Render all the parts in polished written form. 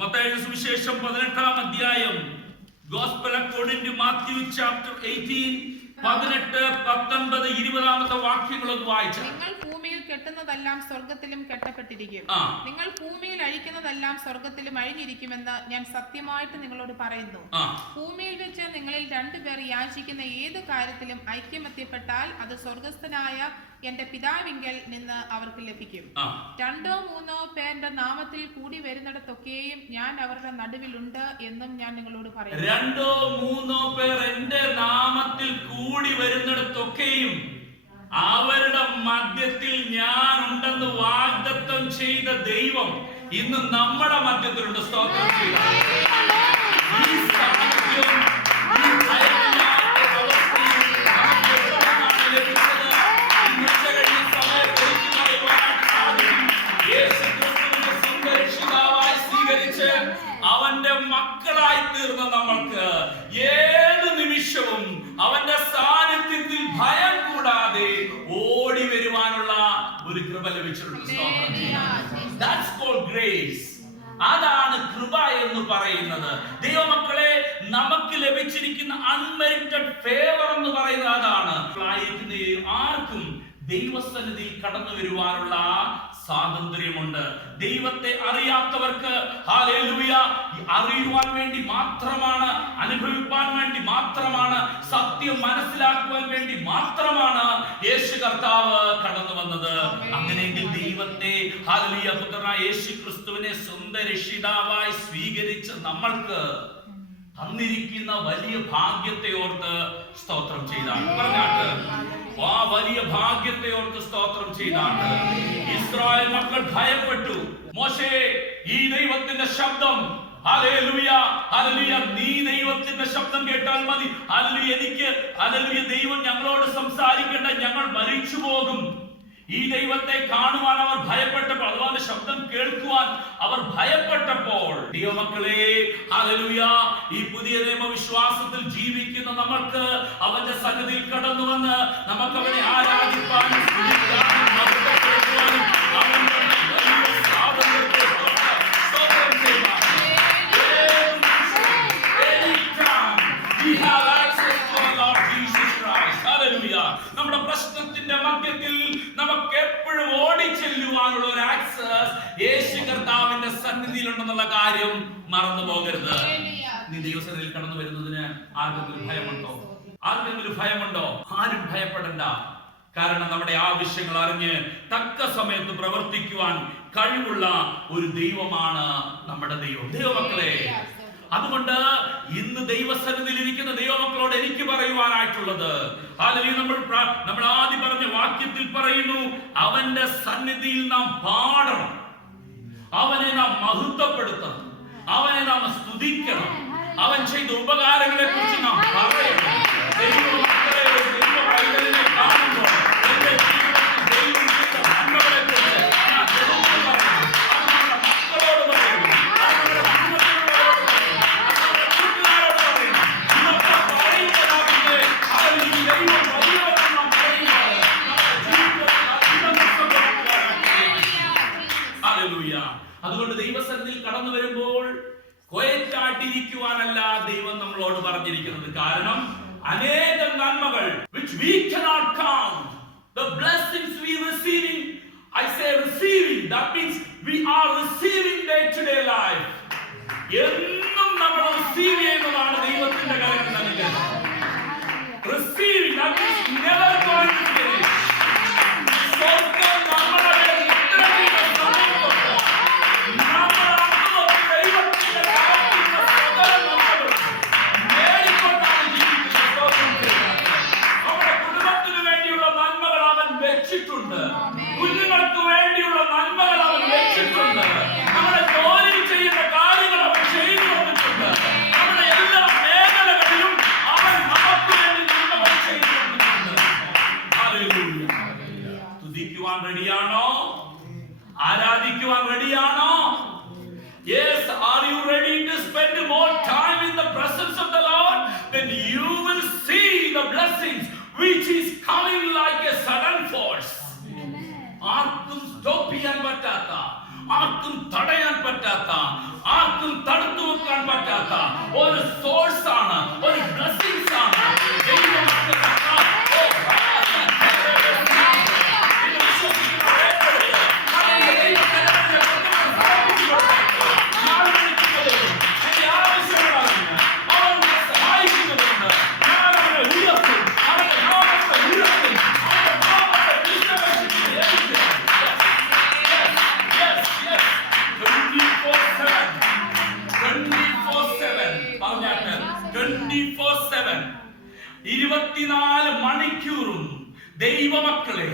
മത്തായിയുടെ സുവിശേഷം 18-ാം അധ്യായം, Gospel according to Matthew chapter 18, 18, 19, 20 വാക്യങ്ങളൊന്ന് വായിച്ചാൽ, നിങ്ങൾ ഭൂമിയിൽ കെട്ടുന്നതെല്ലാം സ്വർഗത്തിലും കെട്ടപ്പെട്ടിരിക്കും, നിങ്ങൾ ഭൂമിയിൽ അഴിക്കുന്നതെല്ലാം സ്വർഗത്തിലും അഴിഞ്ഞിരിക്കുമെന്ന് ഞാൻ സത്യമായിട്ട് നിങ്ങളോട് പറയുന്നു. ഭൂമിയിൽ വെച്ച് നിങ്ങളിൽ 2 പേർ യാചിക്കുന്ന ഏത് കാര്യത്തിലും ഐക്യമത്യപ്പെട്ടാൽ അത് സ്വർഗസ്ഥനായ എന്റെ പിതാവിങ്കൽ നിന്ന് അവർക്ക് ലഭിക്കും. 2 or 3 പേരുടെ നാമത്തിൽ കൂടി വരുന്നിടത്തൊക്കെയും ഞാൻ അവരുടെ നടുവിലുണ്ട് എന്നും ഞാൻ നിങ്ങളോട് പറയുന്നു. 2 or 3 പേർ എന്റെ നാമത്തിൽ കൂടി വരുന്നിടത്തൊക്കെയും അവരുടെ മധ്യത്തിൽ ഞാൻ ഉണ്ടെന്ന് വാഗ്ദത്തം ചെയ്ത ദൈവം ഇന്ന് നമ്മുടെ മധ്യത്തിലുണ്ട്. സ്തോത്രം ചെയ്യുക. അവന്റെ മക്കളായി തീർന്ന നമ്മൾക്ക് ഏത് നിമിഷവും അവന്റെ സാന്നിധ്യത്തിൽ ഭയം കൂടാതെ ഓടി വരുവാനുള്ള ഒരു കൃപ ലഭിച്ചിട്ടുണ്ട്. That's called grace. അതാണ് കൃപ എന്ന് പറയുന്നത്. ദൈവമക്കളെ, നമുക്ക് ലഭിച്ചിരിക്കുന്ന അൺമെറിറ്റഡ് ഫേവർ എന്ന് പറയുന്നത് അതാണ്. ആർക്കും ദൈവസന്നിധിയിൽ കടന്നു വരുവാനുള്ള സ്വാതന്ത്ര്യമുണ്ട്. ദൈവത്തെ അറിയാത്തവർക്ക് ഹല്ലേലൂയ അറിയുവാൻ വേണ്ടി മാത്രമാണ്, അനുഭവിക്കാൻ വേണ്ടി മാത്രമാണ്, സത്യം മനസ്സിലാക്കുവാൻ വേണ്ടി മാത്രമാണ് യേശു കർത്താവ് കടന്നു വന്നത്. അങ്ങനെയെങ്കിൽ ദൈവത്തെ ഹല്ലേലൂയ പുത്രനായ യേശു ക്രിസ്തുവിനെ സ്വന്തം രക്ഷിതാവായി സ്വീകരിച്ച നമ്മൾക്ക് തന്നിരിക്കുന്ന വലിയ ഭാഗ്യത്തെ ഓർത്ത് സ്തോത്രം ചെയ്താണ്. പറഞ്ഞാട്ട് ആ വലിയ ഭാഗ്യത്തെ ഓർത്ത് സ്തോത്രം ചെയ്താണ്. ഇസ്രായേൽ മക്കൾ ഭയപ്പെട്ടു. മോശേ, ഈ ദൈവത്തിന്റെ ശബ്ദം, ഹല്ലേലൂയ ഹല്ലേലൂയ, നീ ദൈവത്തിന്റെ ശബ്ദം കേട്ടാൽ മതി. ഹല്ലേലൂയ, എനിക്ക് ഹല്ലേലൂയ ദൈവം ഞങ്ങളോട് സംസാരിക്കേണ്ട, ഞങ്ങൾ മരിച്ചു പോകും. ഈ ദൈവത്തെ കാണുവാൻ അവർ ഭയപ്പെട്ടപ്പോൾ, അതുപോലെ ശബ്ദം കേൾക്കുവാൻ അവർ ഭയപ്പെട്ടപ്പോൾ, ദൈവമക്കളെ ഹല്ലേലൂയ, ഈ പുതിയ നിയമവിശ്വാസത്തിൽ ജീവിക്കുന്ന നമ്മൾക്ക് അവന്റെ സന്നിധിയിൽ കടന്നു വന്ന് നമുക്ക് അവനെ ആരാധിക്കാനും സ്തുതിക്കാനും മഹത്വപ്പെടുത്തുവാനും അവന്റെ വലിയ സ്വാതന്ത്ര്യത്തെ സ്തോത്രം ചെയ്യാം. നമ്മുടെ പ്രശ്നത്തിന്റെ മധ്യത്തിൽ നമുക്ക് എപ്പോഴും ഓടിച്ചെല്ലുവാനുള്ള ഒരു ആക്സസ് യേശു കർത്താവിന്റെ സന്നിധിയിലുണ്ടെന്നുള്ള കാര്യം മറന്നു പോകരുത്. നീ ദൈവസന്നിധിയിൽ കടന്നു വരുന്നതിന് ആർക്കെങ്കിലും ഭയമുണ്ടോ? ആർക്കെങ്കിലും ഭയമുണ്ടോ? ആരും ഭയപ്പെടണ്ട. കാരണം നമ്മുടെ ആവശ്യങ്ങൾ അറിഞ്ഞ് തക്ക സമയത്ത് പ്രവർത്തിക്കുവാൻ കഴിവുള്ള ഒരു ദൈവമാണ് നമ്മുടെ ദൈവം. ദൈവമക്കളെ, അതുകൊണ്ട് ഇന്ന് ദൈവസന്നിധിയിൽ ഇരിക്കുന്ന ദൈവമക്കളോട് എനിക്ക് പറയുവാനായിട്ടുള്ളത്, നമ്മൾ ആദ്യം പറഞ്ഞ വാക്യത്തിൽ പറയുന്നു, അവന്റെ സന്നിധിയിൽ നാം പാടണം, അവനെ നാം മഹത്വപ്പെടുത്തണം, അവനെ നാം സ്തുതിക്കണം, അവൻ ചെയ്ത ഉപകാരങ്ങളെ കുറിച്ച് നാം പറയണം. ദൈവമക്കളെ, ദൈവ പൈതലിനെ കാണുമ്പോൾ എന്റെ ജീവിതത്തിൽ ദൈവം ചെയ്ത നന്മകളെ കുറിച്ച് ഞാൻ ദൈവത്തോട് പറയണം, മക്കളോട് പറയണം, അതുകൊണ്ട് ദൈവസന്നിധിയിൽ കടന്നു വരുമ്പോൾ കൊയറ്റാട്ടിരിക്കുവാനല്ല ദൈവം നമ്മളോട് പറഞ്ഞിരിക്കുന്നത്. കാരണം അനേകം നന്മകൾ which we cannot count, the blessings we receiving, I say receiving, that means we are receiving day to day life. എന്നും നമ്മൾ റിസീവ് ചെയ്യുന്നതാണ് ദൈവത്തിന്റെ കരങ്ങളിൽ നൽകുന്നത്. Receiving, that means never going to finish. സ്വർഗ്ഗം നമ്മളെ ഇത്രയധികം സമീപത്ത് നമ്മൾ ദൈവത്തിന്റെ കരത്തിന്റെ സകല നന്മകളും നേടിക്കൊണ്ടാണ് ജീവിക്കുന്നത്. സ്തോത്രം ചെയ്യുക. നമ്മുടെ കുടുംബത്തിന് വേണ്ടിയുള്ള നന്മകൾ അവൻ വെച്ചിട്ടുണ്ട്. കുഞ്ഞുങ്ങൾക്ക് വേണ്ടിയുള്ള നന്മകൾ അവൻ വെച്ചിട്ടുണ്ട്. നമ്മുടെ ജോലി ചെയ്യുന്ന കാര്യങ്ങൾ അവൻ ചെയ്തു വന്നിട്ടുണ്ട്. നമ്മുടെ എല്ലാ മേഖലകളിലും അവൻ നമുക്ക് വേണ്ടി നന്മകൾ ചെയ്തു വന്നിട്ടുണ്ട്. ഹല്ലേലൂയ. സ്തുതിക്കുവാൻ റെഡിയാണോ? ആരാധിക്കുവാൻ റെഡിയാണോ? Yes, are you ready to spend more time in the presence of the Lord? Then you will see the blessings which is coming like a sudden force. ആർക്കും സ്റ്റോപ്പ് ചെയ്യാൻ പറ്റാത്ത, ആർക്കും തടയാൻ പറ്റാത്ത, ആർക്കും ഒരു സോഴ്സ് ആണ്, ഒരു ബ്ലെസ്സിങ്സ് ആണ്. മണിക്കൂറും ദൈവമക്കളെ,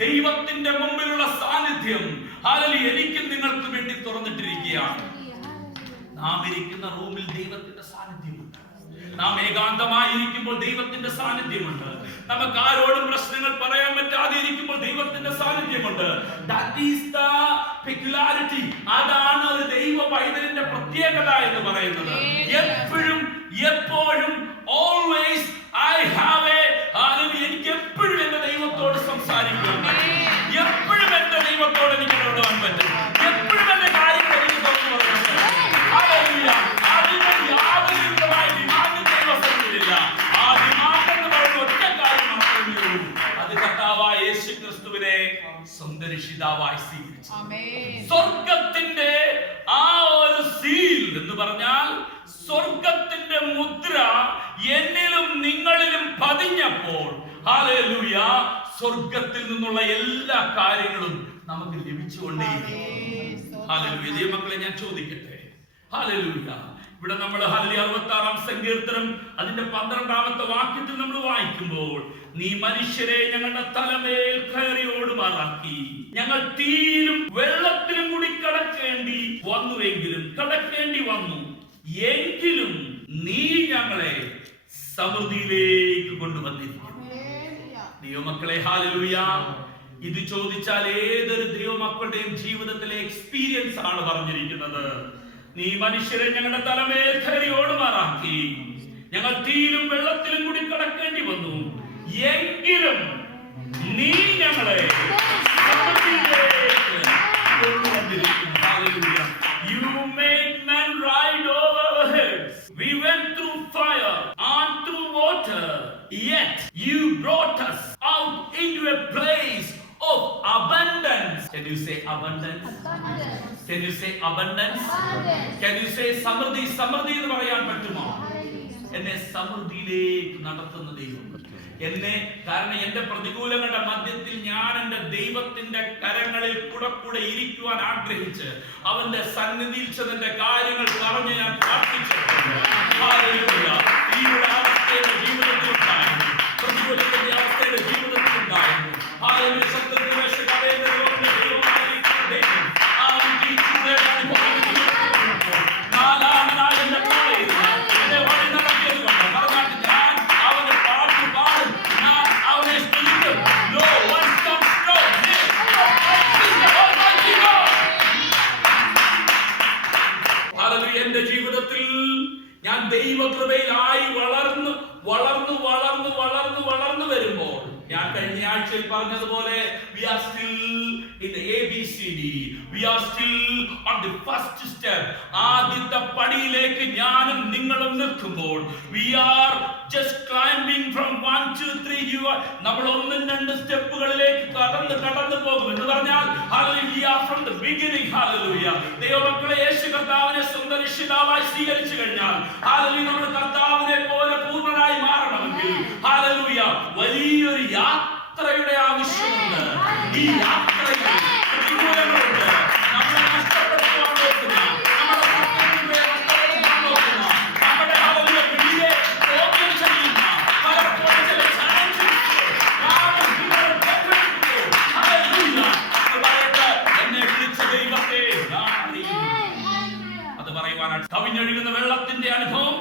ദൈവത്തിന്റെ മുമ്പിലുള്ള സാന്നിധ്യം എനിക്കും നിങ്ങൾക്ക് വേണ്ടി തുറന്നിട്ടിരിക്കുകയാണ്. നാം ഇരിക്കുന്ന റൂമിൽ ദൈവത്തിന്റെ സാന്നിധ്യമുണ്ട്. നാം ഏകാന്തമായിരിക്കുമ്പോൾ ദൈവത്തിന്റെ സാന്നിധ്യമുണ്ട്. നമുക്ക് ആരോടും പ്രശ്നങ്ങൾ പറയാൻ പറ്റാതെ ഇരിക്കുമ്പോൾ ദൈവത്തിന്റെ സാന്നിധ്യമുണ്ട്. That is the peculiarity. അതാണ് ഒരു ദൈവ പൈതലിന്റെ പ്രത്യേകത എന്ന് പറയുന്നത്. എപ്പോഴും എപ്പോഴും always I have a എനിക്ക് എപ്പോഴും എന്റെ ദൈവത്തോട് സംസാരിക്കാൻ പറ്റും. എപ്പോഴും എന്റെ ദൈവത്തോട് എനിക്ക് ഇടപെടാൻ പറ്റും. എപ്പോഴും എന്റെ കാര്യങ്ങൾ എനിക്ക് തുറന്നു പറയാൻ പറ്റും. അതിന് യാതൊരു വിധമായ ഡിമാൻഡ് ദൈവത്തിനില്ല. ആ ഡിമാൻഡ് എന്ന് പറയുന്ന ഒറ്റ കാര്യം മാത്രമേ ഉള്ളൂ. അത് കർത്താവായ യേശു ക്രിസ്തുവിനെ സ്വന്തം രക്ഷിതാവായി സ്വീകരിച്ചു. സ്വർഗത്തിന്റെ ആ ഒരു സീൽ എന്ന് പറഞ്ഞാൽ സ്വർഗത്തിന്റെ മുദ്ര എന്നിലും നിങ്ങളിലും പതിഞ്ഞപ്പോൾ ഹല്ലേലൂയ, സ്വർഗത്തിൽ നിന്നുള്ള എല്ലാ കാര്യങ്ങളും നമുക്ക് ലഭിച്ചുകൊണ്ടേയിരിക്കും. ഹല്ലേലൂയ. ദൈവമക്കളെ, ഞാൻ ചോദിക്കട്ടെ, ഹല്ലേലൂയ, ഇവിടെ നമ്മൾ 66-ാം സങ്കീർത്തനം അതിന്റെ 12-ാമത്തെ വാക്യത്തിൽ നമ്മൾ വായിക്കുമ്പോൾ, നീ മനുഷ്യരെ ഞങ്ങളുടെ തലമേൽ കയറി ഓടുമാറാക്കി, ഞങ്ങൾ തീയിലും വെള്ളത്തിലും കൂടി കടക്കേണ്ടി വന്നു എങ്കിലും നീ ഞങ്ങളെ സമൃദ്ധിയിലേക്ക് കൊണ്ടുവന്നിരിക്കുന്നു. ദൈവമക്കളെ, ഹല്ലേലൂയ, ഇത് ചോദിച്ചാൽ ഏതൊരു ദൈവമക്കളുടെയും ജീവിതത്തിലെ എക്സ്പീരിയൻസ് ആണ് പറഞ്ഞിരിക്കുന്നത്. നീ മനുഷ്യരെ ഞങ്ങളുടെ തലമേൽ കയറി ഓടുമാറാക്കി, ഞങ്ങൾ തീയിലും വെള്ളത്തിലും കൂടി കടക്കേണ്ടി വന്നു എങ്കിലും നീ ഞങ്ങളെ സമൃദ്ധിയിലേക്ക് കൊണ്ടുവന്നിരിക്കുന്നു. Hallelujah. You made men ride over our heads. We went through fire and through water, yet you brought us out into a place of abundance. Can you say abundance? Abundance. Can you say abundance? Abundance. Can you say സമൃദ്ധി? സമൃദ്ധി എന്ന് പറയാൻ പറ്റുമോ? എന്നെ സമൃദ്ധിയിലേക്ക് നടത്തുന്ന ദൈവം എന്നെ, കാരണം എന്റെ പ്രതികൂലങ്ങളുടെ മധ്യത്തിൽ ഞാൻ എന്റെ ദൈവത്തിന്റെ കരങ്ങളിൽ കൂടെ ഇരിക്കുവാൻ ആഗ്രഹിച്ച് അവന്റെ സന്നിധിയിൽ ചെന്നെ കാര്യങ്ങൾ പറഞ്ഞ് ഞാൻ പ്രാർത്ഥിച്ചിട്ടുണ്ട്. ഈ ഒരു അവസ്ഥയുടെ ജീവിതത്തിൽ ഉണ്ടായിരുന്നു, പ്രതികൂലത്തിന്റെ അവസ്ഥയുടെ ജീവിതത്തിൽ ഉണ്ടായിരുന്നു. എന്റെ ജീവിതത്തിൽ ഞാൻ ദൈവകൃപയിലായി വളർന്നു വരുമ്പോൾ, ഞാൻ കഴിഞ്ഞ ആഴ്ചയിൽ പറഞ്ഞതുപോലെ, we are still in the ABCD, we are still on the first step. ആദ്യത്തെ പടിയിലേക്ക് ഞാനും നിങ്ങളും നിൽക്കുമ്പോൾ, we are just climbing from 1 2 3. നമ്മൾ 1-2 സ്റ്റെപ്പുകളിലേക്ക് കടന്നു പോകും എന്ന് പറഞ്ഞാൽ, hallelujah, we are from the beginning. hallelujah. ദൈവമക്കളെ, യേശു കർത്താവിനെ സ്വന്തം രക്ഷിതാവായി സ്വീകരിച്ചു കഴിഞ്ഞാൽ, hallelujah, നമ്മൾ കർത്താവിനെ പോലെ പൂർണ്ണനായി മാറണമെങ്കിൽ, hallelujah, വലിയൊരു യാത്രയുടെ ആവശ്യമുണ്ട്. ഈ യാത്രയിൽ പ്രതികൂലങ്ങളുണ്ട്. നമ്മളെ നഷ്ടപ്പെടുത്തുവാൻ നോക്കുന്ന, നമ്മുടെ പിടിയെ ചോദ്യം ചെയ്യുന്ന പലപ്പോഴും ചില എന്നെ വിളിച്ച ദൈവത്തെ അത് പറയുവാനാണ്. കവിഞ്ഞൊഴുകുന്ന വെള്ളത്തിന്റെ അനുഭവം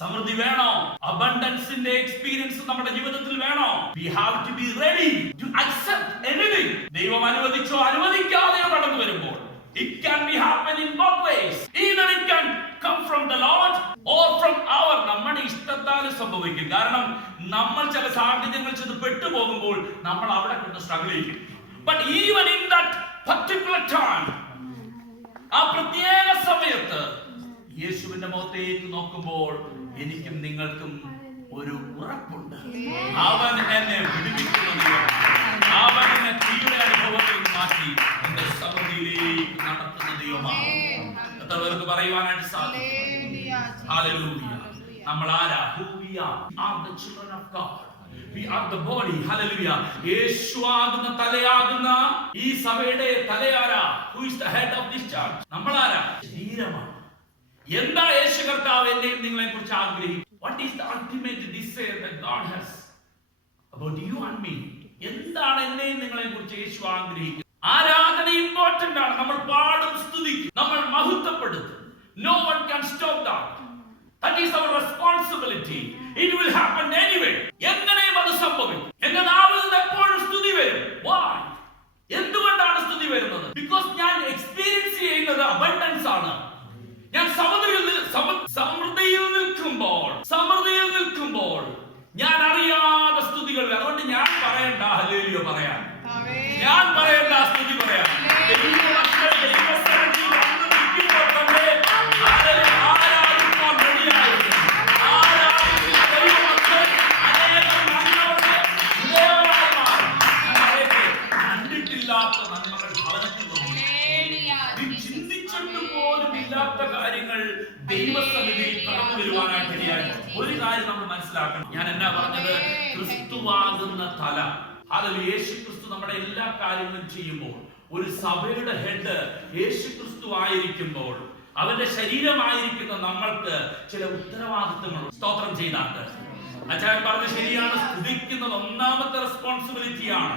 സമൃദ്ധി വേണോ? അബണ്ടൻസിന്റെ എക്സ്പീരിയൻസ് നമ്മുടെ ജീവിതത്തിൽ വേണോ? We have to be ready to accept anything. ദൈവം അനുവദിച്ചോ അനുവദിക്കാതെയോ കടന്നു വരുമ്പോൾ, it can be happen in both ways. Either it can come from the Lord or from നമ്മുടെ ഇഷ്ടത്താൽ സംഭവിക്കും. കാരണം നമ്മൾ ചില സാഹചര്യങ്ങൾ ചെന്ന് പെട്ടുപോകുമ്പോൾ നമ്മൾ അവിടെ കൊണ്ട് സ്ട്രഗിൾ ചെയ്യും. But even in that particular time, ആ പ്രത്യേക സമയത്ത് യേശു യേശുവിന്റെ മുഖത്തേക്ക് നോക്കുമ്പോൾ എനിക്കും നിങ്ങൾക്കും ഒരു ഉറപ്പുണ്ട്. അവൻ എന്നെ വിടുവിക്കുന്ന ദൈവമാണ്. അവൻ എന്നെ തീയുടെ അനുഭവത്തിൽ മാറ്റി എന്റെ സമൃദ്ധിയിലേക്ക് നടത്തുന്ന ദൈവമാണ്. എത്ര പേർക്ക് പറയുവാനായിട്ട് സാധിക്കും? ഹല്ലേലൂയ. നമ്മൾ ആരാ? Who we are the children of God. We are the body. Hallelujah. യേശുവാകുന്ന തലയാകുന്ന ഈ സഭയുടെ തലയാരാ? Who is the head of this church? നമ്മളാരാ? ശരീരമാണ്. എന്താ യേശു കർത്താവ് എന്നെയും നിങ്ങളെ കുറിച്ച് ആഗ്രഹിക്കുന്നത്? What is the ultimate desire that God has about you and me? എന്താണ് എന്നെയും നിങ്ങളെ കുറിച്ച് യേശു ആഗ്രഹിക്കുന്നത്? ആരാധന ഇമ്പോർട്ടന്റ് ആണ്. നമ്മൾ പാടും, സ്തുതിക്കും, നമ്മൾ മഹത്വപ്പെടുത്തും. No one can stop that. That is our responsibility. It will happen anyway. എങ്ങനെയും അത് സംഭവിക്കും. എന്റെ നാവിൽ നിന്ന് എപ്പോഴും സ്തുതി വരും. Why? എന്തുകൊണ്ടാണ് സ്തുതി വരുന്നത്? Because ഞാൻ എക്സ്പീരിയൻസ് ചെയ്യുന്നത് അബണ്ടൻസ് ആണ്. ഞാൻ സമൃദ്ധിയിൽ നിൽക്കുമ്പോൾ ഞാൻ അറിയാതെ സ്തുതികൾ. അതുകൊണ്ട് ഞാൻ പറയണ്ട ഹല്ലേലൂയ പറയാൻ, ഞാൻ പറയണ്ട സ്തുതി പറയാൻ. കാര്യങ്ങൾ ദൈവസന്നിധിയിൽ കടന്നു വരുവാനായിട്ട് ഇടയായി. ഒരു കാര്യം നമ്മൾ മനസ്സിലാക്കണം. ഞാൻ എന്നാ പറഞ്ഞത്? ക്രിസ്തുവാകുന്ന തല. ഹല്ലേലൂയ. യേശു ക്രിസ്തു നമ്മുടെ എല്ലാ കാര്യങ്ങളും ചെയ്യുമ്പോൾ, ഒരു സഭയുടെ ഹെഡ് യേശു ക്രിസ്തു ആയിരിക്കുമ്പോൾ, അവന്റെ ശരീരമായിരിക്കുന്ന നമ്മൾക്ക് ചില ഉത്തരവാദിത്തങ്ങൾ. സ്തോത്രം ചെയ്താണ്ട് അച്ചായൻ പറഞ്ഞ ശരിയാണ്. സ്തുതിക്കുന്നത് ഒന്നാമത്തെ റെസ്പോൺസിബിലിറ്റിയാണ്.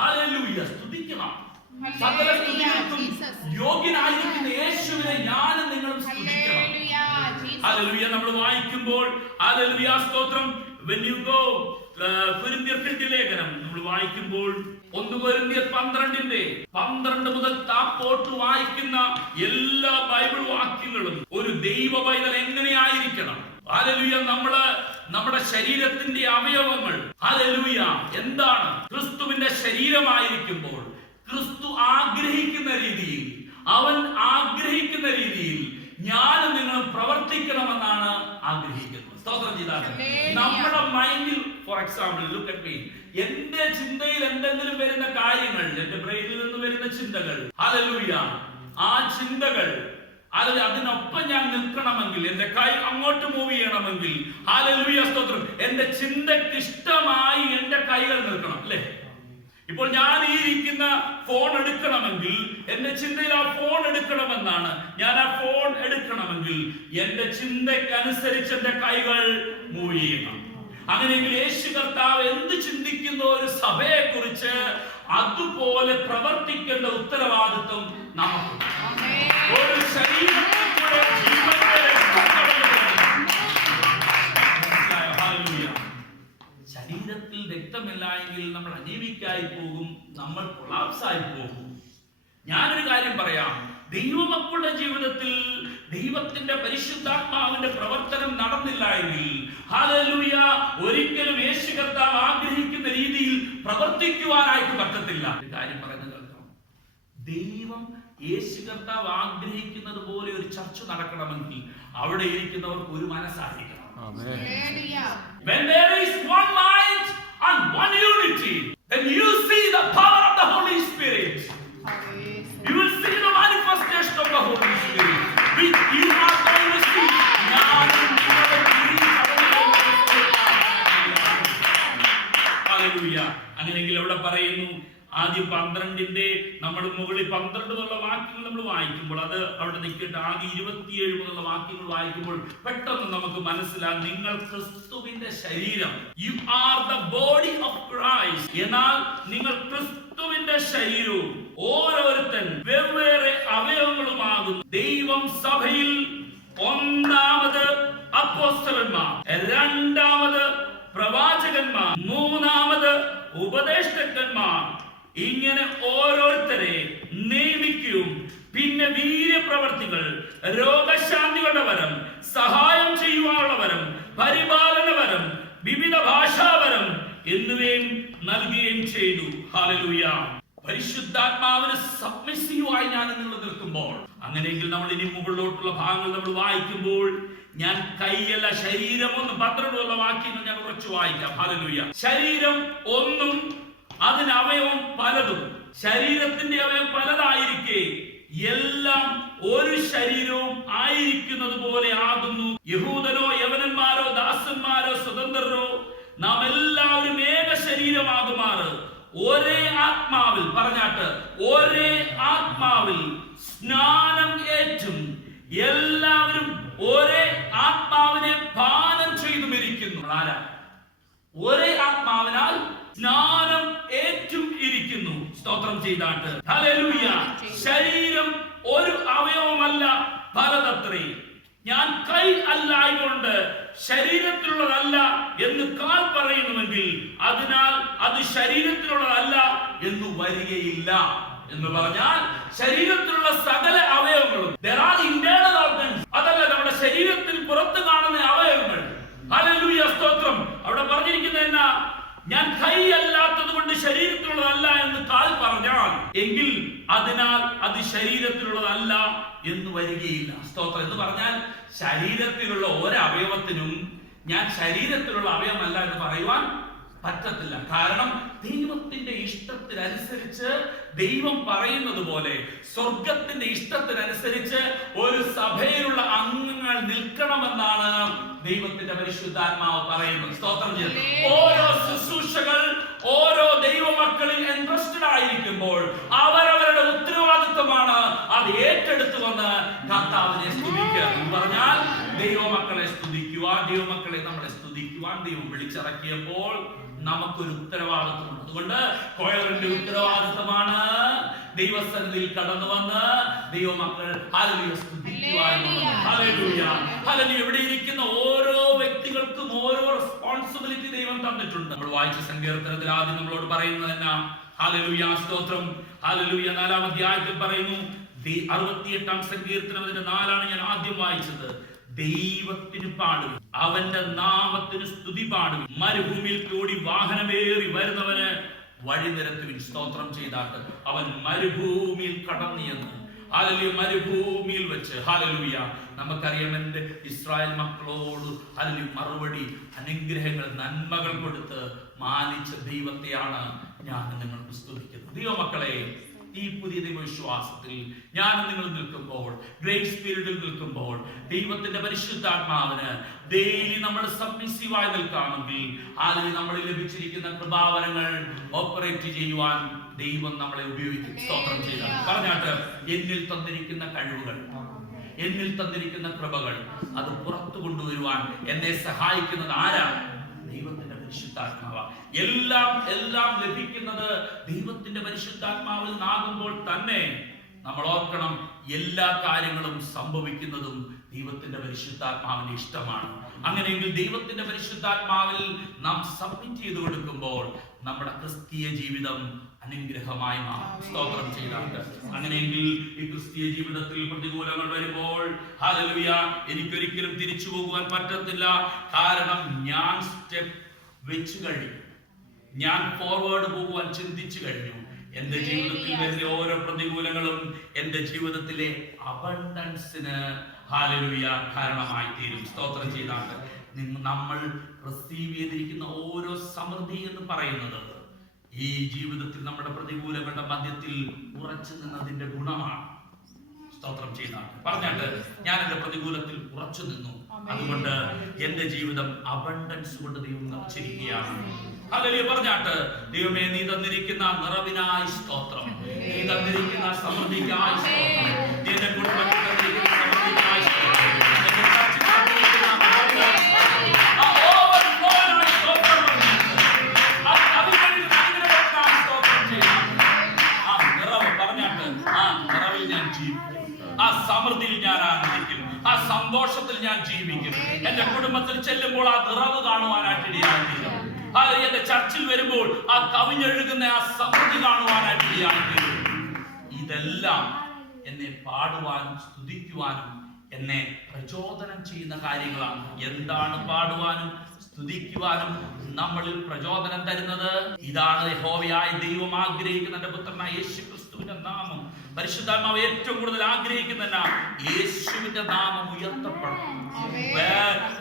ഹല്ലേലൂയ. സ്തുതിക്കണം. സകല സ്തുതികൾക്കും യോഗ്യനായിരിക്കുന്ന യേശുവിനെ ഞാനും നിങ്ങളും സ്തുതിക്കണം. ഹല്ലേലൂയ. നമ്മൾ വായിക്കുമ്പോൾ ഹല്ലേലൂയ സ്തോത്രം. when you go കൊരിന്ത്യർക്കെഴുതിയ ലേഖനം നമ്മൾ വായിക്കുമ്പോൾ 1 കൊരിന്ത്യർ 12 മുതൽ താപ്പോട്ട് വായിക്കുന്ന എല്ലാ ബൈബിൾ വാക്യങ്ങളും ഒരു ദൈവ പൈതൽ എങ്ങനെയായിരിക്കണം. ഹല്ലേലൂയ. നമ്മുടെ ശരീരത്തിന്റെ അവയവങ്ങൾ ഹല്ലേലൂയ എന്താണ്? ക്രിസ്തുവിന്റെ ശരീരമായിരിക്കുമ്പോൾ ക്രിസ്തു ആഗ്രഹിക്കുന്ന രീതിയിൽ, അവൻ ആഗ്രഹിക്കുന്ന രീതിയിൽ ഞാനും നിങ്ങളും പ്രവർത്തിക്കണമെന്നാണ് ആഗ്രഹിക്കുന്നത്. സ്തോത്രം ചെയ്താൽ നമ്മുടെ മൈൻഡിൽ, for example look at me, എന്റെ ചിന്തയിൽ എന്തെങ്കിലും വരുന്ന കാര്യങ്ങൾ, എന്റെ ബ്രെയിനിൽ നിന്ന് വരുന്ന ചിന്തകൾ, ഹല്ലേലൂയ, ആ ചിന്തകൾ അതിനൊപ്പം ഞാൻ നിൽക്കണമെങ്കിൽ, എന്റെ കൈ അങ്ങോട്ട് മൂവ് ചെയ്യണമെങ്കിൽ, ഹല്ലേലൂയ സ്തോത്രം, എന്റെ ചിന്തയ്ക്ക് ഇഷ്ടമായി എന്റെ കൈകൾ നിൽക്കണം. അല്ലേ? ഇപ്പോൾ ഞാൻ ഈ ഇരിക്കുന്ന ഫോൺ എടുക്കണമെങ്കിൽ എന്റെ ചിന്തയിൽ ആ ഫോൺ എടുക്കണമെന്നാണ്. ഞാൻ ആ ഫോൺ എടുക്കണമെങ്കിൽ എന്റെ ചിന്തയ്ക്കനുസരിച്ച് എന്റെ കൈകൾ മൂവ് ചെയ്യണം. അങ്ങനെയെങ്കിൽ യേശു കർത്താവ് എന്ത് ചിന്തിക്കുന്ന ഒരു സഭയെ കുറിച്ച് അതുപോലെ പ്രവർത്തിക്കേണ്ട ഉത്തരവാദിത്വം നമുക്കുണ്ട്. ഒരു ശരീരത്തിൽ കൂടെ ശരീരത്തിൽ രക്തമില്ല എങ്കിൽ നമ്മൾ അനീമിക്കായി പോകും, നമ്മൾ കൊളാപ്സായി പോകും. ഞാനൊരു കാര്യം പറയാം. ദൈവമക്കളുടെ ജീവിതത്തിൽ ദൈവത്തിന്റെ പരിശുദ്ധാത്മാവിന്റെ പ്രവർത്തനം നടന്നില്ല എങ്കിൽ ഹല്ലേലൂയ ഒരിക്കലും യേശു കർത്താവ് ആഗ്രഹിക്കുന്ന രീതിയിൽ പ്രവർത്തിക്കുവാനായിട്ട് പറ്റത്തില്ല. ഒരു കാര്യം പറയുന്നത് കേൾക്കണം. ദൈവം യേശു കർത്താവ് ആഗ്രഹിക്കുന്നത് പോലെ ഒരു ചർച്ച നടക്കണമെങ്കിൽ അവിടെ ഇരിക്കുന്നവർക്ക് ഒരു മനസ്സായിരിക്കണം. When there is one mind and one unity, then you see the power of the Holy Spirit. You will see the manifestation of the Holy Spirit, which you are going to see. Hallelujah. അങ്ങനെയെങ്കിൽ അവിടെ പറയുന്നു, ആദ്യം 12 നമ്മൾ മുകളിൽ 12 മുതലുള്ള വാക്യങ്ങൾ നമ്മൾ വായിക്കുമ്പോൾ അത് അവിടെ നിൽക്കട്ടെ. ആദ്യം 27 മുതലുള്ള വാക്യങ്ങൾ വായിക്കുമ്പോൾ പെട്ടെന്ന് നമുക്ക് മനസ്സിലാകും, നിങ്ങൾ ക്രിസ്തുവിന്റെ ശരീരം. You are the body of Christ. എന്നാൽ നിങ്ങൾ ക്രിസ്തുവിന്റെ ശരീരവും ഓരോരുത്തൻ വെവ്വേറെ അവയവങ്ങളുമാകുന്നു. ദൈവം സഭയിൽ ഒന്നാമത് അപ്പോസ്തലന്മാർ, രണ്ടാമത് പ്രവാചകന്മാർ, മൂന്നാമത് ഉപദേഷ്ടാക്കന്മാർ, ഇങ്ങനെ ഓരോരുത്തരെ നിയമിക്കും. പിന്നെ വീര്യപ്രവർത്തികൾ, രോഗശാന്തികളുടെ വരം, സഹായം ചെയ്യുവാനുള്ള വരം, പരിപാലന വരം, വിവിധ ഭാഷാവരം എന്നിവയും നൽകുകയും ചെയ്തു. ഹല്ലേലൂയ. പരിശുദ്ധാത്മാവിന് സബ്മിസീവായി ഞാൻ നിങ്ങൾ നിൽക്കുമ്പോൾ, അങ്ങനെയെങ്കിൽ നമ്മൾ ഇനി മുകളിലോട്ടുള്ള ഭാഗങ്ങൾ നമ്മൾ വായിക്കുമ്പോൾ, ഞാൻ കൈയല്ല ശരീരം ഒന്നും 12 വാക്യങ്ങൾ ഞാൻ കുറച്ച് വായിക്കാം. ഹല്ലേലൂയ. ശരീരം ഒന്നും അതിന് അവയവം പലതും, ശരീരത്തിന്റെ അവയവം പലതായിരിക്കെ എല്ലാം ഒരു ശരീരവും ആയിരിക്കുന്നത് പോലെ ആകുന്നു. യഹൂദനോ യവനന്മാരോ ദാസന്മാരോ സ്വതന്ത്രരോ നാം എല്ലാവരും ഏക ശരീരമാകുമാറ് ഒരേ ആത്മാവിൽ, പറഞ്ഞാട്ട് ഒരേ ആത്മാവിൽ സ്നാനം ഏറ്റും എല്ലാവരും ഒരേ ആത്മാവിനെ പാനം ചെയ്തു മരിക്കുന്നു. ആരാ? ഒരേ ആത്മാവിനാൽ സ്നാനം ഏറ്റും ഇരിക്കുന്നു. സ്തോത്രം ചെയ്താട്ട്. ഹല്ലേലൂയ. ശരീരം ഒരു അവയവമല്ല, പലതത്രേ. ഞാൻ കൈ അല്ലായതുകൊണ്ട് ശരീരത്തിലുള്ളതല്ല എന്ന് കാൽ പറയുന്നുവെങ്കിൽ അതിനാൽ അത് ശരീരത്തിലുള്ളതല്ല എന്ന് വരികയില്ല. എന്ന് പറഞ്ഞാൽ ശരീരത്തിലുള്ള സകല അവയവങ്ങളും, there are internal organs, അതല്ല നമ്മുടെ ശരീരത്തിൽ പുറത്ത് കാണുന്ന അവയവങ്ങൾ. ഹല്ലേലൂയ, സ്തോത്രം. അവിടെ പറഞ്ഞിരിക്കുന്നത് എന്നാ? ഞാൻ കൈ അല്ലാത്തത് കൊണ്ട് ശരീരത്തിലുള്ളതല്ല എന്ന് കാൽ പറഞ്ഞാൽ എങ്കിൽ അതിനാൽ അത് ശരീരത്തിലുള്ളതല്ല എന്ന് വരികയില്ല. സ്തോത്രം. എന്ന് പറഞ്ഞാൽ ശരീരത്തിലുള്ള ഒരവയവത്തിനും ഞാൻ ശരീരത്തിലുള്ള അവയവമല്ല എന്ന് പറയുവാൻ പറ്റത്തില്ല. കാരണം ദൈവത്തിന്റെ ഇഷ്ടത്തിനനുസരിച്ച്, ദൈവം പറയുന്നത് പോലെ സ്വർഗത്തിന്റെ ഇഷ്ടത്തിനനുസരിച്ച് ഒരു സഭയിലുള്ള അംഗങ്ങൾ നിൽക്കണമെന്നാണ് ദൈവത്തിന്റെ പരിശുദ്ധാത്മാവ് പറയുന്നത്. സ്തോത്രം ചെയ്യുന്നു. ഓരോ ശുശ്രൂഷകൾ ഓരോ ദൈവമക്കളിൽ ഇൻട്രസ്റ്റഡ് ആയിരിക്കുമ്പോൾ അവരവരുടെ ഉത്തരവാദിത്വമാണ് അത് ഏറ്റെടുത്തു വന്ന് കർത്താവിനെ സ്തുതിക്കുക. എന്ന് പറഞ്ഞാൽ ദൈവമക്കളെ സ്തുതിക്കുവാൻ, ദൈവമക്കളെ നമ്മളെ സ്തുതിക്കുവാൻ ദൈവം വിളിച്ചിറക്കിയപ്പോൾ നമുക്കൊരു ഉത്തരവാദിത്വമുണ്ട്. അതുകൊണ്ട് കൊയറിന്റെ ഉത്തരവാദിത്വമാണ് ദൈവസന്നിധിയിൽ കടന്നു വന്ന് ദൈവമക്കൾ ഹല്ലേലൂയ സ്തുതിക്കുവാൻ. ഹല്ലേലൂയ. ഹല്ലേലൂയ. ഇവിടെ ഇരിക്കുന്ന ഓരോ വ്യക്തികൾക്കും ഓരോ റെസ്പോൺസിബിലിറ്റി ദൈവം തന്നിട്ടുണ്ട്. നമ്മൾ വായിച്ച സങ്കീർത്തനത്തിൽ ആദ്യം നമ്മളോട് പറയുന്നത് എന്നാ? ഹല്ലേലൂയ, സ്തോത്രം. ഹല്ലേലൂയ. 4-ാം അധ്യായത്തിൽ പറയുന്നു, 68-ാം സങ്കീർത്തനം 4 ഞാൻ ആദ്യം വായിച്ചത്. ദൈവത്തിന് പാടും, അവന്റെ നാമത്തിന് സ്തുതി പാടും, മരുഭൂമിയിൽ കൂടി വാഹനമേറി വരുന്നവന് വഴി നിരത്തുവിൻ. സ്തോത്രം ചെയ്താട്ട് അവൻ മരുഭൂമിയിൽ കടന്നിയെന്ന്. ഹല്ലേലൂയ. മരുഭൂമിയിൽ വെച്ച്. ഹല്ലേലൂയ. നമുക്കറിയാം, എൻ്റെ ഇസ്രായേൽ മക്കളോട് ഹല്ലേലൂയ മറുപടി അനുഗ്രഹങ്ങൾ, നന്മകൾ കൊടുത്ത് മാനിച്ച ദൈവത്തെയാണ് ഞാൻ നിങ്ങൾക്ക് സ്തുതിക്കുന്നത്. ദൈവമക്കളെ, ഈ പുതിയ ദൈവവിശ്വാസത്തിൽ ഞാൻ നിങ്ങൾ നിൽക്കുമ്പോൾ, ഗ്രേറ്റ് സ്പിരിറ്റിൽ നിൽക്കുമ്പോൾ, ദൈവത്തിന്റെ പരിശുദ്ധാത്മാവിന് ഡെയിലി നമ്മൾ സബ്മിസീവായി നിൽക്കാമെങ്കിൽ അതിൽ നമ്മളിൽ ലഭിച്ചിരിക്കുന്ന കൃപാവരങ്ങൾ ഓപ്പറേറ്റ് ചെയ്യുവാൻ ദൈവം നമ്മളെ ഉപയോഗിക്കും. സ്തോത്രം ചെയ്യാൻ പറഞ്ഞാട്ട് എന്നിൽ തന്നിരിക്കുന്ന കഴിവുകൾ, എന്നിൽ തന്നിരിക്കുന്ന കൃപകൾ അത് പുറത്തു കൊണ്ടുവരുവാൻ എന്നെ സഹായിക്കുന്നത് ആരാ? ദൈവത്തിന്റെ പരിശുദ്ധാത്മാവ്. എല്ലാം ലഭിക്കുന്നത് ദൈവത്തിന്റെ പരിശുദ്ധാത്മാവിൽ നിന്നാകുമ്പോൾ തന്നെ നമ്മൾ ഓർക്കണം, എല്ലാ കാര്യങ്ങളും സംഭവിക്കുന്നതും ദൈവത്തിന്റെ പരിശുദ്ധാത്മാവിന്റെ ഇഷ്ടമാണ്. അങ്ങനെയെങ്കിൽ ദൈവത്തിന്റെ പരിശുദ്ധാത്മാവിൽ നാം സബ്മിറ്റ് ചെയ്തു കൊടുക്കുമ്പോൾ നമ്മുടെ ക്രിസ്തീയ ജീവിതം അനുഗ്രഹമായി മാറും. സ്തോത്രം ചെയ്താണ്ട്. അങ്ങനെയെങ്കിൽ ഈ ക്രിസ്തീയ ജീവിതത്തിൽ പ്രതികൂലങ്ങൾ വരുമ്പോൾ ഹല്ലേലൂയ എനിക്കൊരിക്കലും തിരിച്ചു പോകുവാൻ പറ്റത്തില്ല. കാരണം ഞാൻ സ്റ്റെപ്പ് വെച്ചു കഴിഞ്ഞു, ഞാൻ ഫോർവേഡ് പോകുവാൻ ചിന്തിച്ചു കഴിഞ്ഞു. എന്റെ ജീവിതത്തിൽ വരുന്ന ഓരോ പ്രതികൂലങ്ങളും എന്റെ ജീവിതത്തിലെ അബണ്ടൻസിന് ഹല്ലേലൂയ കാരണമായി തീരും. സ്തോത്രം ചെയ്താണ്ട് നമ്മൾ റിസീവ് ചെയ്തിരിക്കുന്ന ഓരോ സമൃദ്ധി എന്ന് പറയുന്നത് ഈ ജീവിതത്തിൽ നമ്മുടെ പ്രതികൂലങ്ങളുടെ മധ്യത്തിൽ ഉറച്ചു നിന്നതിന്റെ ഗുണമാണ്. സ്തോത്രം ചെയ്താണ് പറഞ്ഞാട്ട് ഞാൻ എന്റെ പ്രതികൂലത്തിൽ ഉറച്ചു നിന്നു. അതുകൊണ്ട് എന്റെ ജീവിതം അബണ്ടൻസ് കൊണ്ട് ദൈവം നിറച്ചിരിക്കുകയാണ്. ഹല്ലേലൂയ പറഞ്ഞാട്ട് ദൈവമേ, നീ തന്നിരിക്കുന്ന നിറവിനായി സ്തോത്രം, നീ തന്നിരിക്കുന്ന സമൃദ്ധിക്കായി സ്തോത്രം, എന്റെ കുടുംബത്തിൽ തന്നിരിക്കുന്ന സമൃദ്ധിക്കായി സ്തോത്രം, ആ സമൃദ്ധിയിൽ ഞാൻ ആനന്ദിക്കും, ആ സന്തോഷത്തിൽ ഞാൻ ജീവിക്കും. എന്റെ കുടുംബത്തിൽ ചെല്ലുമ്പോൾ ആ നിറവ് കാണുവാനായിട്ട് ഇടയായിത്തീരും. എന്റെ ചർച്ചിൽ വരുമ്പോൾ ആ കവിഞ്ഞൊഴുകുന്ന ആ സമൃദ്ധി കാണുവാനായിട്ട് ഇടയായിത്തീരും. ഇതെല്ലാം എന്നെ പാടുവാനും സ്തുതിക്കുവാനും എന്നെ പ്രചോദനം ചെയ്യുന്ന കാര്യങ്ങളാണ്. എന്താണ് പാടുവാനും സ്തുതിക്കുവാനും നമ്മളിൽ പ്രചോദനം തരുന്നത്. ഇതാണ് യഹോവയായ ദൈവം ആഗ്രഹിക്കുന്ന തന്റെ പുത്രനായ യേശു ക്രിസ്തുവിന്റെ നാമം. പരിശുദ്ധാത്മാവ് ഏറ്റവും കൂടുതൽ ആഗ്രഹിക്കുന്ന യേശുവിന്റെ നാമം ഉയർത്തപ്പെടണം.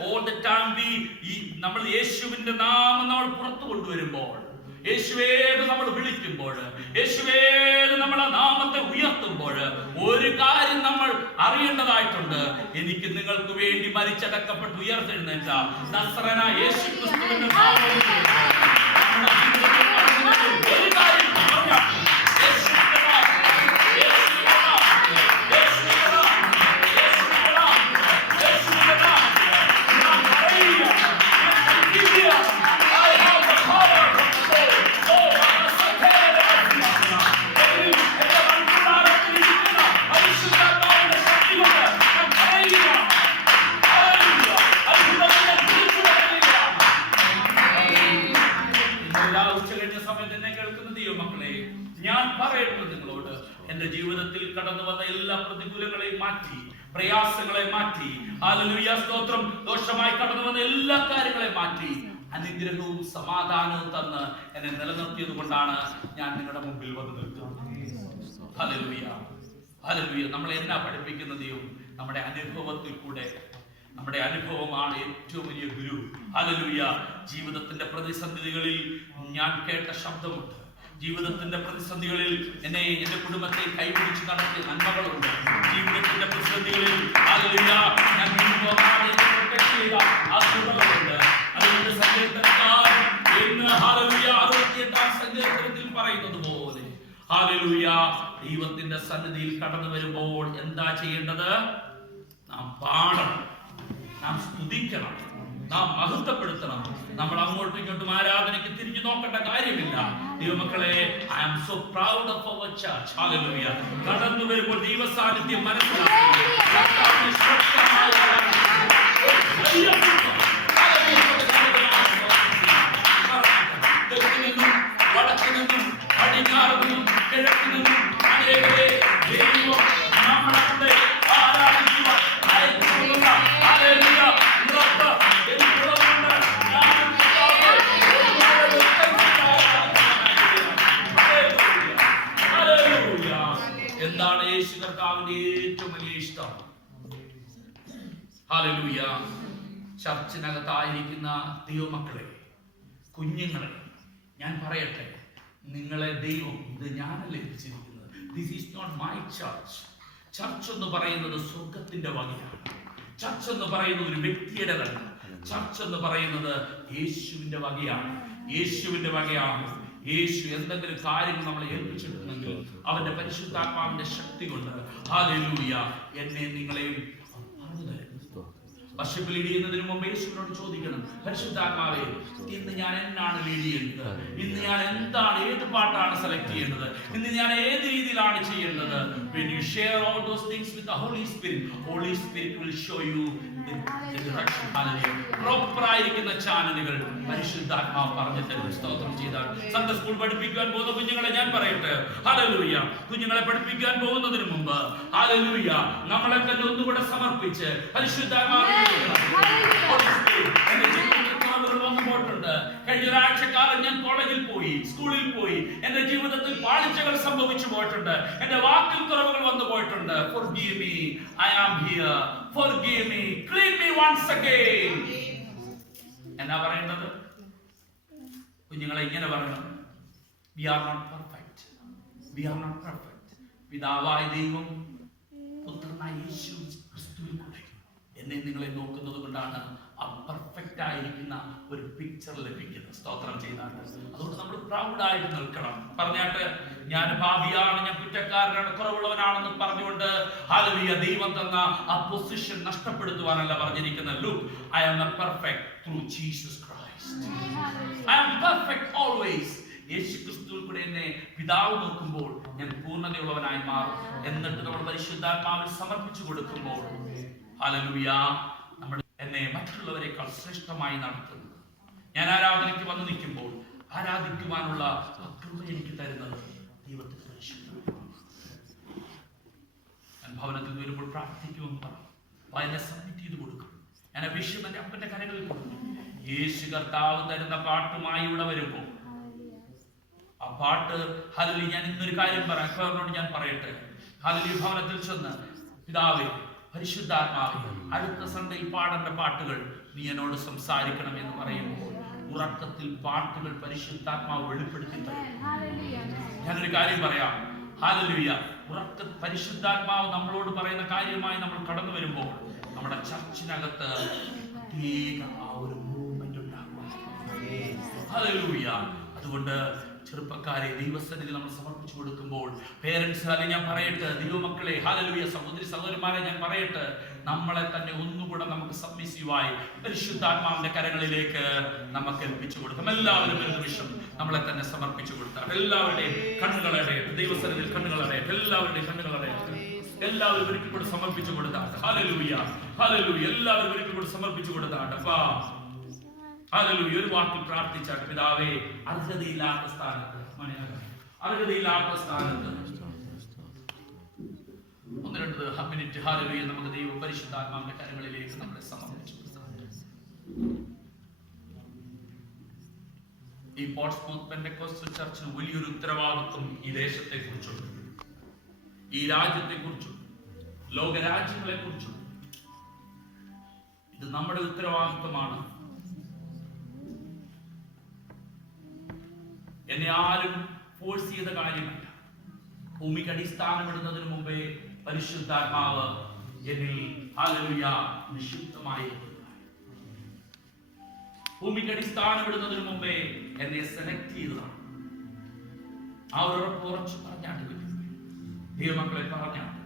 All the time നമ്മൾ യേശുവിന്റെ നാമം നമ്മൾ പുറത്തു കൊണ്ടുവരുമ്പോൾ, യേശുവേന്ന് നമ്മൾ വിളിക്കുമ്പോൾ, യേശുവേന്ന് നമ്മൾ ആ നാമത്തെ ഉയർത്തുമ്പോൾ, ഒരു കാര്യം നമ്മൾ അറിയേണ്ടതായിട്ടുണ്ട്. എനിക്ക് നിങ്ങൾക്ക് വേണ്ടി മരിച്ചടക്കപ്പെട്ട് ഉയർത്തെഴുന്നേറ്റ നസ്രനായ യേശു ക്രിസ്തുവിന്റെ നാമത്തിൽ ഒരു കാര്യം പറഞ്ഞാൽ എന്റെ ജീവിതത്തിൽ കടന്നു വന്ന എല്ലാ പ്രതികൂലങ്ങളെയും മാറ്റി, പ്രയാസങ്ങളെ മാറ്റി, ഹല്ലേലൂയ സ്തോത്രം, ദോഷമായി കടന്നു വന്ന എല്ലാ കാര്യങ്ങളെ മാറ്റി അനുഗ്രഹവും സമാധാനവും തന്ന് എന്നെ നിലനിർത്തിയത് കൊണ്ടാണ് ഞാൻ നിങ്ങളുടെ മുമ്പിൽ വന്ന് നിൽക്കുന്നത്. Hallelujah, hallelujah. നമ്മളെ എന്നാ പഠിപ്പിക്കുന്ന ദൈവം? നമ്മുടെ അനുഭവത്തിൽ കൂടെ. നമ്മുടെ അനുഭവമാണ് ഏറ്റവും വലിയ ഗുരു. ഹല്ലേലൂയ. ജീവിതത്തിന്റെ പ്രതിസന്ധികളിൽ ഞാൻ കേട്ട ശബ്ദമുണ്ട്. ജീവിതത്തിന്റെ പ്രതിസന്ധികളിൽ എന്നെ, എന്റെ കുടുംബത്തെ കൈപിടിച്ച് നടത്തിയ നന്മകളുണ്ട്. ജീവിതത്തിന്റെ പ്രതിസന്ധികളിൽ ഹല്ലേലൂയ ഞാൻ അതുകൊണ്ട് സങ്കീർത്തനക്കാരൻ എന്ന് ഹല്ലേലൂയ 68-ാം സങ്കീർത്തനത്തിൽ പറയുന്നത് പോലെ ഹല്ലേലൂയ ദൈവത്തിന്റെ സന്നിധിയിൽ കടന്നു വരുമ്പോൾ എന്താ ചെയ്യേണ്ടത്? നാം പാടണം, നാം സ്തുതിക്കണം, നാം മഹത്വപ്പെടുത്തണം. നമ്മൾ അങ്ങോട്ടും ഇങ്ങോട്ടും ആരാധനയ്ക്ക് തിരിഞ്ഞു നോക്കേണ്ട കാര്യമില്ല. ദൈവമക്കളെ, I am so proud of our church. Hallelujah. കടന്നു വരുമ്പോൾ ദൈവ സാന്നിധ്യം മനസ്സിലാക്കി വടക്കിനും പടിഞ്ഞാറിനും കിഴക്കിനും അനേകരെ ദൈവം നമ്മളെ ആരാധിക്കുവാൻ അയച്ചിട്ടുള്ള ഹല്ലേലൂയ ഉറപ്പ് എനിക്കുള്ളതുകൊണ്ട് എന്താണ് യേശു കർത്താവിന്റെ ഏറ്റവും വലിയ ഇഷ്ടം? ഹല്ലേലൂയ. ചർച്ചിനകത്തായിരിക്കുന്ന ദൈവമക്കളെ, കുഞ്ഞുങ്ങളെ, ഞാൻ പറയട്ടെ, നിങ്ങളെ ദൈവം, ഇത് ഞാനല്ല ഏൽപ്പിച്ചിരിക്കുന്നത്. This is not my church. Church എന്ന് പറയുന്നത് സ്വർഗത്തിന്റെ വകയാണ്. ചർച്ച് എന്ന് പറയുന്നത് ഒരു വ്യക്തിയുടേതല്ല. ചർച്ച് എന്ന് പറയുന്നത് യേശുവിന്റെ വകയാണ്. യേശുവിന്റെ വകയാണ്. യേശു എന്തെങ്കിലും കാര്യങ്ങൾ നമ്മളെ ഏൽപ്പിച്ചിട്ടുണ്ടെങ്കിൽ അവന്റെ പരിശുദ്ധാത്മാവിന്റെ ശക്തി കൊണ്ട് ഹല്ലേലൂയ എന്നെ നിങ്ങളെയും വർഷിപ്പ് ലീഡ് ചെയ്യുന്നതിന് മുമ്പ് യേശുവിനോട് ചോദിക്കണം, പരിശുദ്ധാത്മാവേ, ഇന്ന് ഞാൻ എന്നാണ് ലീഡ് ചെയ്യുന്നത്? ഇന്ന് ഞാൻ എന്താണ്, ഏത് പാട്ടാണ് സെലക്ട് ചെയ്യേണ്ടത്? ഇന്ന് ഞാൻ ഏത് രീതിയിലാണ് ചെയ്യേണ്ടത്? When you share all those things with the Holy Spirit, Holy Spirit will show you the direction. Hallelujah. Proper ആയിരിക്കുന്ന ചാനലുകൾ പരിശുദ്ധാത്മാവ് പറഞ്ഞു തരും. സ്തോത്രം ചെയ്താൽ സൺഡേ സ്കൂൾ പഠിപ്പിക്കാൻ പോകുന്ന കുഞ്ഞുങ്ങളെ ഞാൻ പറയട്ടെ, ഹല്ലേലൂയ, കുഞ്ഞുങ്ങളെ പഠിപ്പിക്കാൻ പോകുന്നതിന് മുമ്പ് ഹല്ലേലൂയ നമ്മളെ തന്നെ ഒന്നുകൂടെ സമർപ്പിച്ച് പരിശുദ്ധാത്മാവിനെ വന്നുപോയിട്ടുണ്ട്. കഴിഞ്ഞ ഒരാഴ്ചക്കാലം ഞാൻ കോളേജിൽ പോയി, സ്കൂളിൽ പോയി, എന്റെ ജീവിതത്തിൽ പാളിച്ചകൾ സംഭവിച്ചു പോയിട്ടുണ്ട്. എന്റെ വാക്കിൽ കുറവുകൾ വന്നു പോയിട്ടുണ്ട്. Forgive me, I am here. Forgive me, clean me once again. എന്നാ പറയുന്നത്? കുഞ്ഞുങ്ങളെ ഇങ്ങനെ പറയണം, we are not perfect. We are not perfect. പിതാവായ ദൈവം പുത്രനായ യേശു ക്രിസ്തുവിൽ കൂടെ എന്നെ നിങ്ങളെ നോക്കുന്നത് കൊണ്ടാണ് ആ പെർഫെക്റ്റ് ആയിരിക്കുന്ന ഒരു പിക്ചർ ലഭിക്കുന്നത്. സ്തോത്രം ചെയ്താണ്. അതുകൊണ്ട് നമ്മൾ പ്രൗഡായിട്ട് നിൽക്കണം. പറഞ്ഞാട്ട് ഞാൻ ഭാവിയാണ്, ഞാൻ കുറ്റക്കാരനാണ്, കുറവുള്ളവനാണെന്ന് പറഞ്ഞുകൊണ്ട് ഹല്ലേലൂയ ദൈവം തന്ന ആ പൊസിഷൻ നഷ്ടപ്പെടുത്തുവാനല്ല പറഞ്ഞിരിക്കുന്നത്. Look, I am perfect through Jesus Christ. I am perfect always. യേശു ക്രിസ്തുവിൽ കൂടെ എന്നെ പിതാവ് നോക്കുമ്പോൾ ഞാൻ പൂർണ്ണതയുള്ളവനായി മാറും. എന്നിട്ട് നമ്മൾ പരിശുദ്ധാത്മാവിൽ സമർപ്പിച്ചു കൊടുക്കുമ്പോൾ ഹല്ലേലൂയ നമ്മൾ എന്നെ മറ്റുള്ളവരെക്കാൾ ശ്രേഷ്ഠമായി നടത്തുന്നു. ഞാൻ ആരാധനയ്ക്ക് വന്നു നിൽക്കുമ്പോൾ ആരാധിക്കുവാനുള്ള കൃപ എനിക്ക് തരുന്നത് ദൈവത്തിന്റെ പരിശുദ്ധാത്മാവാണ്. ഞാൻ ഭവനത്തിൽ വരുമ്പോൾ പ്രാർത്ഥിക്കുമെന്ന് പറഞ്ഞു എന്നെ സബ്മിറ്റ് ചെയ്ത് കൊടുക്കും. ഞാൻ ആ വിഷയം എൻ്റെ അപ്പന്റെ കരങ്ങളിൽ കൊടുക്കും. യേശു കർത്താവ് തരുന്ന പാട്ടുമായി ഇവിടെ വരുമ്പോൾ ആ പാട്ട് ഹല്ലേലൂയ. ഞാൻ ഇന്നൊരു കാര്യം പറയാം, ഞാൻ പറയട്ടെ. ഹല്ലേലൂയ ഭവനത്തിൽ ചെന്ന് പിതാവേ പരിശുദ്ധാത്മാവേ അടുത്ത സൺഡേയിൽ പാടേണ്ട പാട്ടുകൾ നീ എന്നോട് സംസാരിക്കണം എന്ന് പറയുമ്പോൾ ഉറക്കത്തിൽ പാട്ടുകൾ പരിശുദ്ധാത്മാവ് വെളിപ്പെടുത്തി തരും. ഞാനൊരു കാര്യം പറയാം, ഹല്ലേലൂയ. പരിശുദ്ധാത്മാവ് നമ്മളോട് പറയുന്ന കാര്യമായി നമ്മൾ കടന്നു വരുമ്പോൾ നമ്മുടെ ചർച്ചിനകത്ത് പ്രത്യേക ആ ഒരു മൂവ്മെന്റ് ഉണ്ടാകും. ഹല്ലേലൂയ. അതുകൊണ്ട് ചെറുപ്പക്കാരെ ദൈവസന്നിധി നമ്മൾ സമർപ്പിച്ചു കൊടുക്കുമ്പോൾ പേരൻസ് അല്ലെങ്കിൽ ഞാൻ പറയട്ടെ, ദൈവമക്കളെ ഹല്ലേലൂയ, സഹോദരി സഹോദരന്മാരെ ഞാൻ പറയട്ടെ, നമ്മളെ തന്നെ ഒന്നുകൂടെ നമുക്ക് സബ്മിസീവായി പരിശുദ്ധാത്മാവിന്റെ കരങ്ങളിലേക്ക് നമുക്ക് ഏൽപ്പിച്ചു കൊടുക്കാം. എല്ലാവരും ഒരു നിമിഷം നമ്മളെ തന്നെ സമർപ്പിച്ചു കൊടുത്താൽ എല്ലാവരുടെയും കണ്ണുകളെ ദൈവസന്നിധിയിൽ കണ്ണുകളെ എല്ലാവരുടെയും കണ്ണുകളെ എല്ലാവരും ഒരിക്കൽ കൂടെ സമർപ്പിച്ചു കൊടുത്താട്ടെ. Hallelujah hallelujah. എല്ലാവരും ഒരിക്കൽ കൂടെ സമർപ്പിച്ചു കൊടുത്താട്ടെ. ഹല്ലേലൂയ. ഒരു വാക്കിൽ പ്രാർത്ഥിച്ചാട്ടെ. പിതാവേ അർഹതയില്ലാത്ത സ്ഥാനത്ത് ഒന്ന് രണ്ട് മിനിറ്റ് ഹല്ലേലൂയ നമുക്ക് ദൈവ പരിശുദ്ധാത്മാവിന്റെ കരങ്ങളിലേക്ക് നമ്മളെ സമർപ്പിച്ചു കൊടുത്താട്ടെ. ഈ പോർട്സ്മൗത്ത് പെന്തക്കോസ്റ്റൽ ചർച്ചിന് വലിയൊരു ഉത്തരവാദിത്വം ഈ ദേശത്തെ കുറിച്ചുണ്ട്, ഈ രാജ്യത്തെ കുറിച്ചുണ്ട്, ലോകരാജ്യങ്ങളെ കുറിച്ചുണ്ട്. ഇത് നമ്മുടെ ഉത്തരവാദിത്വമാണ്. എന്നെ ആരും ഫോഴ്സ് ചെയ്ത കാര്യമല്ല. ഭൂമിക്ക് അടിസ്ഥാനമിടുന്നതിന് മുമ്പേ പരിശുദ്ധാത്മാവ് എന്നിൽ ഹല്ലേലൂയ നിക്ഷിപ്തമായി. ഭൂമിക്ക് അടിസ്ഥാനമിടുന്നതിന് മുമ്പേ എന്നെ സെലക്ട് ചെയ്തതാണ്. ആ ഒരു ഉറപ്പ് ഉറച്ചു പറഞ്ഞാട്ട് ദൈവമക്കളെ പറഞ്ഞാട്ട്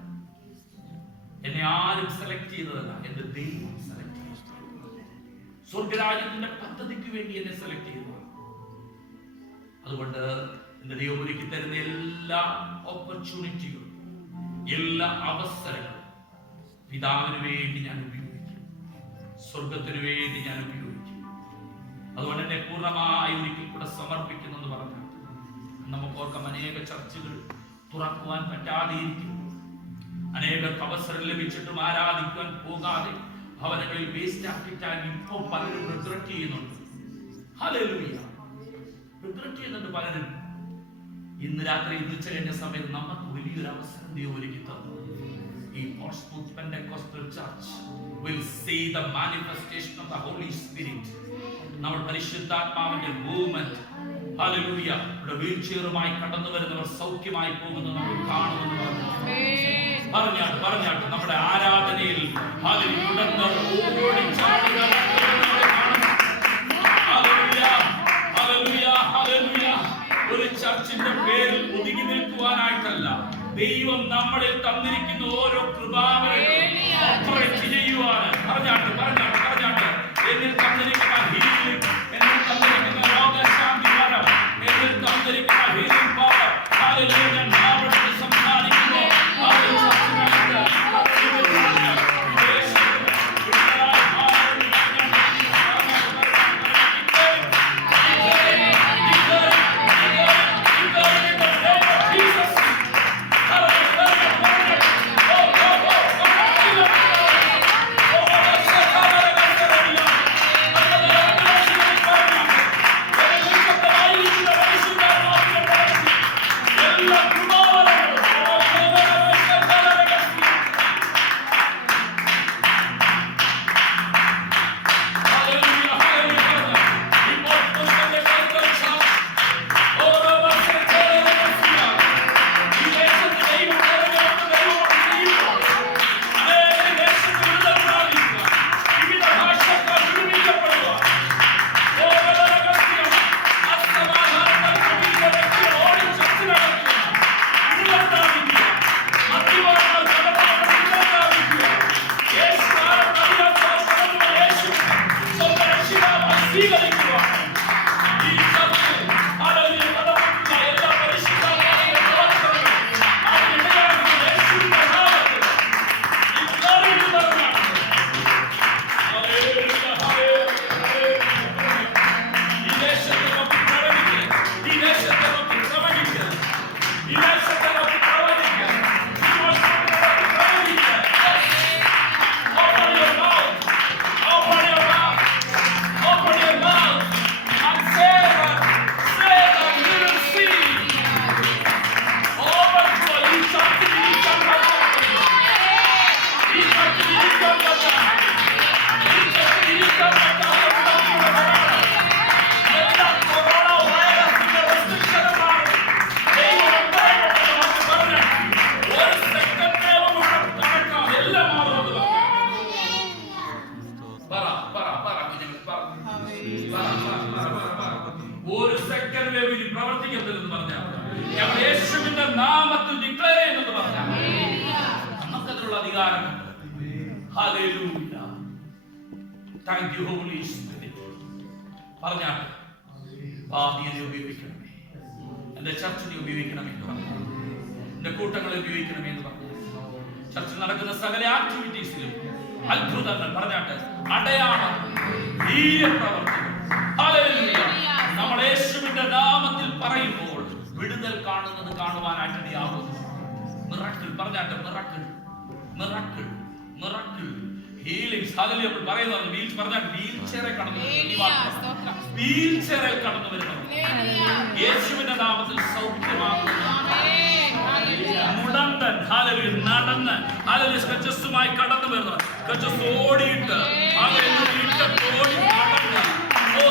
എന്നെ ആരും സെലക്ട് ചെയ്തതല്ല, എന്റെ ദൈവം സെലക്ട് ചെയ്തു. സ്വർഗരാജ്യത്തിന്റെ പദ്ധതിക്ക് വേണ്ടി എന്നെ സെലക്ട് ചെയ്തു. അതുകൊണ്ട് എന്റെ ദൈവം ഒരുക്കി തരുന്ന എല്ലാ ഓപ്പർച്യൂണിറ്റികളും എല്ലാ അവസരങ്ങളും പിതാവിന് വേണ്ടി ഞാൻ ഉപയോഗിക്കും, സ്വർഗത്തിന് വേണ്ടി ഞാൻ ഉപയോഗിക്കും. അതുകൊണ്ട് എന്നെ പൂർണ്ണമായി ഒരിക്കൽ കൂടെ സമർപ്പിക്കുന്നു എന്ന് പറഞ്ഞാൽ നമുക്ക് ഓർക്കാം, അനേക ചർച്ചകൾ തുറക്കുവാൻ പറ്റാതെയിരിക്കും, അനേകർക്ക് അവസരം ലഭിച്ചിട്ടും ആരാധിക്കാൻ പോകാതെ ഭവനങ്ങളിൽ വേസ്റ്റ് ആക്കിയിട്ടാൽ ഇപ്പോൾ പലരും റിഗ്രറ്റ് ചെയ്യുന്നുണ്ട്. ഹല്ലേലൂയ, റിഗ്രറ്റ് ചെയ്യുന്നുണ്ട് പലരും. ഇന്ന് രാത്രി ഉച്ചകഴിഞ്ഞ സമയത്ത് നമുക്ക് വലിയൊരു അവസരം ദൈവം ഒരുക്കി തന്നു. ഈ Portsmouth Pentecostal church will see the manifestation of the Holy Spirit. നമ്മൾ പരിശുദ്ധാത്മാവിന്റെ മൂവ്മെന്റ് ഹല്ലേലൂയ. ഇവിടെ വീൽചെയറുമായി കടന്നു വരുന്നവർ സൗഖ്യമായി പോകുന്നത് നമ്മൾ കാണുമെന്ന് പറഞ്ഞാട്ട് നമ്മുടെ ആരാധനയിൽ ഒരു ചർച്ചിന്റെ പേരിൽ ഒതുങ്ങി നിൽക്കുവാനായിട്ടല്ല, ദൈവം നമ്മളിൽ തന്നിരിക്കുന്ന ഓരോ കൃപാവരങ്ങളും ഓപ്പറേറ്റ് ചെയ്യുവാൻ പറഞ്ഞാട്ട് എന്നിൽ തന്നിരിക്കുന്ന ഹീലിംഗ്, എന്നിൽ തന്നിരിക്കുന്ന രോഗശാന്തി വരം, എന്നിൽ തന്നിരിക്കുന്ന ഹീലിംഗ് പവർ ഹല്ലേലൂയ നാമത്തിൽ സംസാരിക്കുന്നു. ഒരു സെക്കൻഡ് വേവിൽ പ്രവർത്തിക്കത്തില്ലെന്ന് പറഞ്ഞാൽ ഞങ്ങൾ യേശുവിന്റെ നാമത്തിൽ ഡിക്ലെയർ ചെയ്യുന്നത് പറഞ്ഞാൽ നമുക്കതിനുള്ള അധികാരമുണ്ട്. Hallelujah. Thank you holy spirit. പറഞ്ഞാട്ടെ, ഭാവിയെ ഉപയോഗിക്കണമേ, എന്റെ ചർച്ചിനെ ഉപയോഗിക്കണമേ എന്ന് പറഞ്ഞു, എന്റെ കൂട്ടങ്ങളെ ഉപയോഗിക്കണമേ എന്ന് പറഞ്ഞു. ചർച്ചിൽ നടക്കുന്ന സകല ആക്ടിവിറ്റീസിലും അത്ഭുതങ്ങൾ പറഞ്ഞാട്ടെ, അടയാളം, വീര്യപ്രവർത്തികൾ. ഹല്ലേലൂയ. നമ്മൾ യേശുവിന്റെ നാമത്തിൽ പറയുമ്പോൾ വിടുതൽ കാണുന്നത് കാണുവാനായിട്ടിടയാകുന്നു. മിറക്കിൾ പറഞ്ഞാട്ടെ, miracle, miracle, miracle, healings. Hallelujah. നമ്മൾ പറയുന്നത് വീൽ പറഞ്ഞാൽ വീൽ ചെയറിൽ കടന്നു വരുന്നു, വീൽ ചെയറിൽ കടന്നു വരുന്നു. യേശുവിന്റെ നാമത്തിൽ സൗഖ്യമാകുന്നു. മുടന്തൻ ഹല്ലേലൂയ നടന്ന് ഹല്ലേലൂയ സ്കച്ചസുമായി കടന്നു വരുന്നു. സ്കച്ചസ് ഓടിയിട്ട് ഹല്ലേലൂയ ഇട്ട് ഓടി നടന്ന് ഓ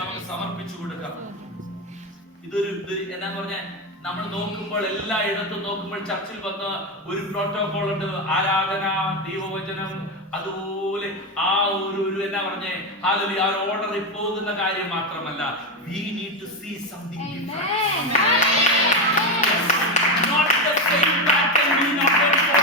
നമുക്ക് സമർപ്പിച്ചു കൊടുക്കാം. ഇതൊരു എന്താന്ന് പറഞ്ഞാൽ നമ്മൾ നോക്കുമ്പോൾ എല്ലായിടത്തും നോക്കുമ്പോൾ ചർച്ചിൽ വന്ന് ഒരു പ്രോട്ടോകോൾ ഉണ്ട്, ആരാധന, ദൈവവചനം, അതുപോലെ ആ ഒരു എന്നാ പറഞ്ഞേ ഹല്ലേലൂയ ആ ഓർഡറിൽ പോകുന്ന കാര്യം മാത്രമല്ല, we need to see something different. Not the same pattern, we not going for